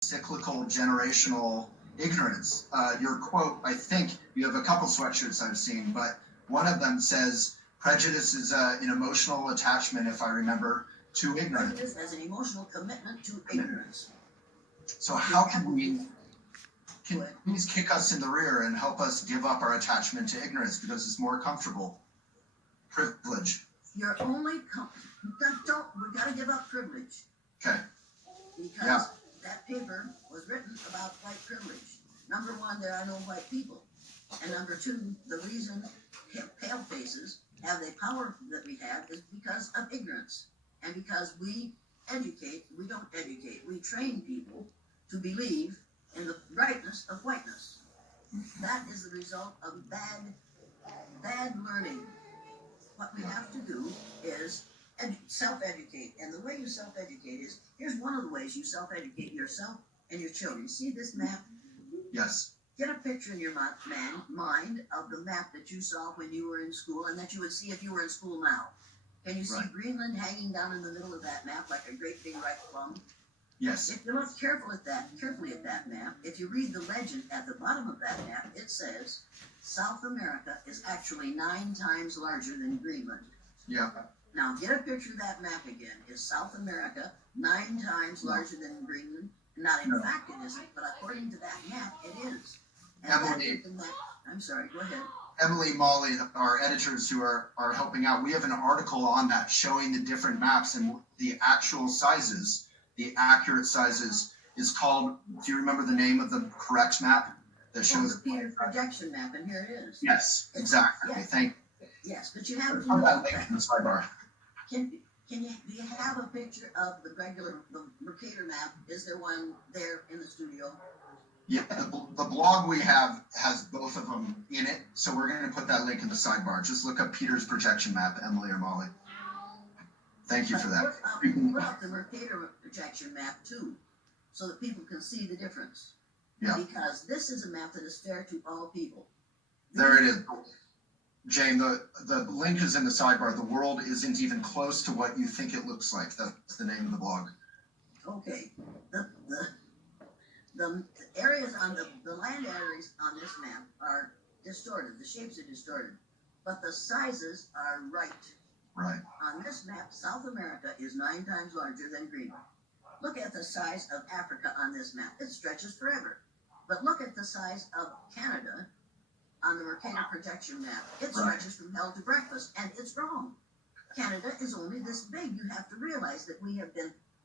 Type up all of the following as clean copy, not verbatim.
cyclical generational ignorance. Your quote, I think you have a couple sweatshirts I've seen, but one of them says prejudice is an emotional attachment, if I remember, to ignorance. Prejudice as an emotional commitment to ignorance. So how can you please kick us in the rear and help us give up our attachment to ignorance because it's more comfortable? Privilege. You're only we gotta give up privilege. Okay. Because that paper was written about white privilege. Number one, there are no white people. And number two, the reason pale faces have the power that we have is because of ignorance. And because we don't educate, we train people to believe in the brightness of whiteness. That is the result of bad learning. What we have to do is self-educate. And the way you self-educate is, here's one of the ways you self-educate yourself and your children. See this map? Yes. Get a picture in your mind of the map that you saw when you were in school and that you would see if you were in school now. Can you see Greenland hanging down in the middle of that map like a great big ripe plum? Yes. If you look carefully at that map, if you read the legend at the bottom of that map, it says South America is actually 9 times larger than Greenland. Yeah. Now get a picture of that map again. Is South America 9 times larger than Greenland? Not in fact it isn't, but according to that map, it is. And Emily, I'm sorry, go ahead. Emily, Molly, our editors who are helping out, we have an article on that showing the different maps and the actual sizes, the accurate sizes is called, do you remember the name of the correct map that shows? The Peters projection map, and here it is. Yes, exactly. Yes. Thank you. Yes, but you have to know that link in the sidebar. Do you have a picture of the Mercator map? Is there one there in the studio? Yeah, the blog we have has both of them in it, so we're going to put that link in the sidebar. Just look up Peter's projection map, Emily or Molly. Thank you for that. Put up the Mercator projection map too, so that people can see the difference. Yeah. Because this is a map that is fair to all people. There it is. Jane, the link is in the sidebar. The world isn't even close to what you think it looks like. That's the name of the blog. Okay. The areas on the land areas on this map are distorted. The shapes are distorted, but the sizes are right. Right. On this map, South America is 9 times larger than Greenland. Look at the size of Africa on this map. It stretches forever. But look at the size of Canada on the Mercator projection map. It stretches from hell to breakfast, and it's wrong. Canada is only this big. You have to realize that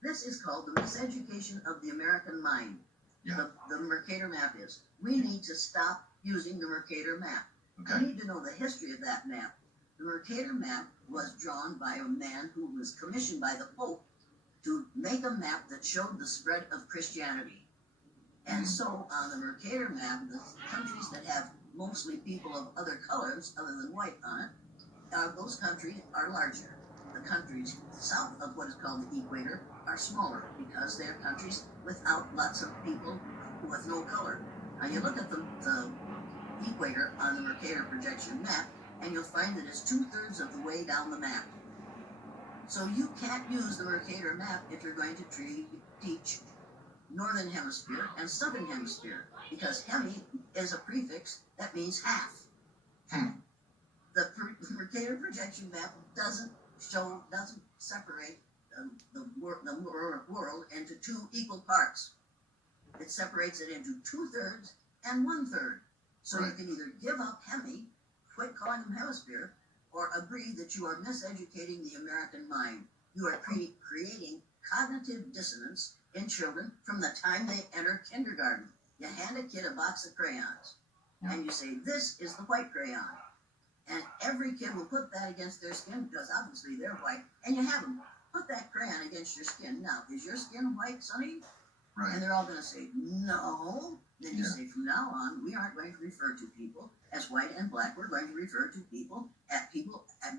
this is called the miseducation of the American mind. Yeah. The Mercator map is. We need to stop using the Mercator map. Okay. We need to know the history of that map. The Mercator map was drawn by a man who was commissioned by the Pope to make a map that showed the spread of Christianity. And so on the Mercator map, the countries that have mostly people of other colors other than white on it, those countries are larger. The countries south of what is called the equator are smaller because they're countries without lots of people with no color. Now you look at the equator on the Mercator projection map, and you'll find that it's 2/3 of the way down the map. So you can't use the Mercator map if you're going to teach Northern Hemisphere and Southern Hemisphere, because hemi is a prefix that means half. The Mercator projection map doesn't separate the world into 2 equal parts. It separates it into 2/3 and 1/3. So you can either give up hemi, quit calling them hemisphere, or agree that you are miseducating the American mind. You are creating cognitive dissonance in children from the time they enter kindergarten. You hand a kid a box of crayons, and you say, this is the white crayon. And every kid will put that against their skin because obviously they're white. And you have them put that crayon against your skin. Now, is your skin white, Sonny? Right. And they're all going to say, no. Then you say, from now on, we aren't going to refer to people as white and black. We're going to refer to people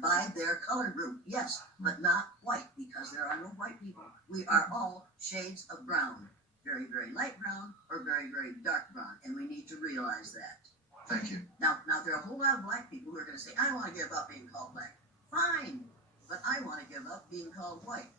by their color group. Yes, but not white, because there are no white people. We are all shades of brown. Very, very light brown or very, very dark brown. And we need to realize that. Thank you. Now there are a whole lot of black people who are going to say, I don't want to give up being called black. Fine, but I want to give up being called white.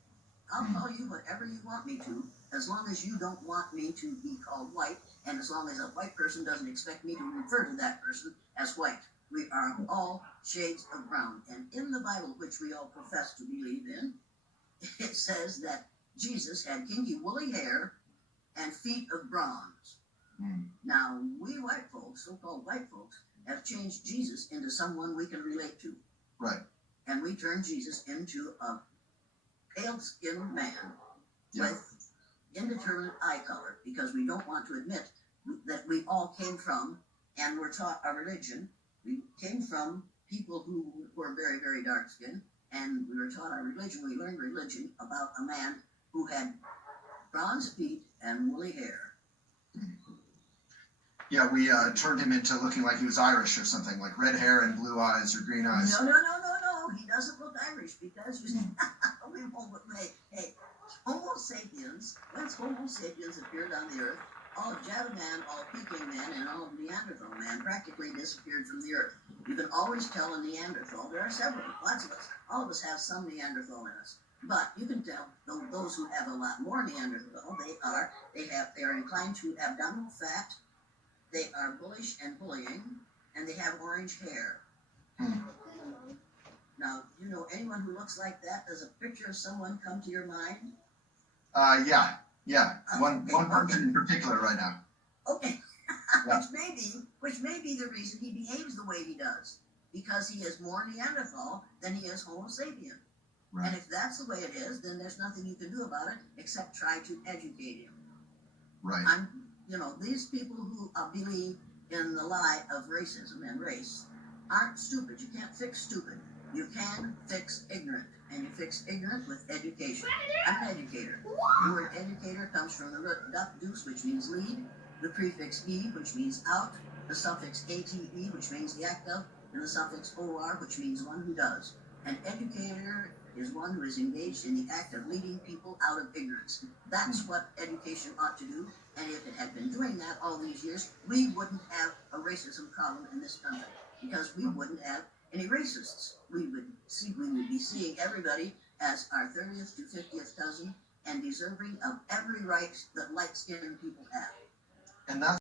I'll call you whatever you want me to, as long as you don't want me to be called white, and as long as a white person doesn't expect me to refer to that person as white. We are all shades of brown. And in the Bible, which we all profess to believe in, it says that Jesus had kinky woolly hair and feet of bronze. Now, we white folks, so-called white folks, have changed Jesus into someone we can relate to. Right. And we turned Jesus into a pale-skinned man Yeah. with indeterminate eye color, because we don't want to admit that we all came from and were taught a religion. We came from people who were very, very dark-skinned, and we were taught our religion. We learned religion about a man who had bronze feet and woolly hair. Yeah, we turned him into looking like he was Irish or something, like red hair and blue eyes or green eyes. No. He doesn't look Irish, because you see, we won't hey, Homo sapiens, once Homo sapiens appeared on the earth, all of Java man, all of Peking man, and all of Neanderthal man practically disappeared from the earth. You can always tell a Neanderthal. There are several, lots of us. All of us have some Neanderthal in us. But you can tell those who have a lot more Neanderthal, they are inclined to abdominal fat, they are bullish and bullying, and they have orange hair. Now, you know anyone who looks like that? Does a picture of someone come to your mind? Yeah. One person in particular right now. Okay. Yeah. which may be the reason he behaves the way he does, because he is more Neanderthal than he is Homo sapien. Right. And if that's the way it is, then there's nothing you can do about it except try to educate him. Right. These people who believe in the lie of racism and race aren't stupid. You can't fix stupid. You can fix ignorant, and you fix ignorant with education. I'm an educator. The word educator comes from the root dus, which means lead, the prefix e, which means out, the suffix ate, which means the act of, and the suffix or, which means one who does. An educator is one who is engaged in the act of leading people out of ignorance. That's what education ought to do, and if it had been doing that all these years, we wouldn't have a racism problem in this country, because we wouldn't have any racists. We would be seeing everybody as our 30th to 50th cousin and deserving of every right that light-skinned people have. And that's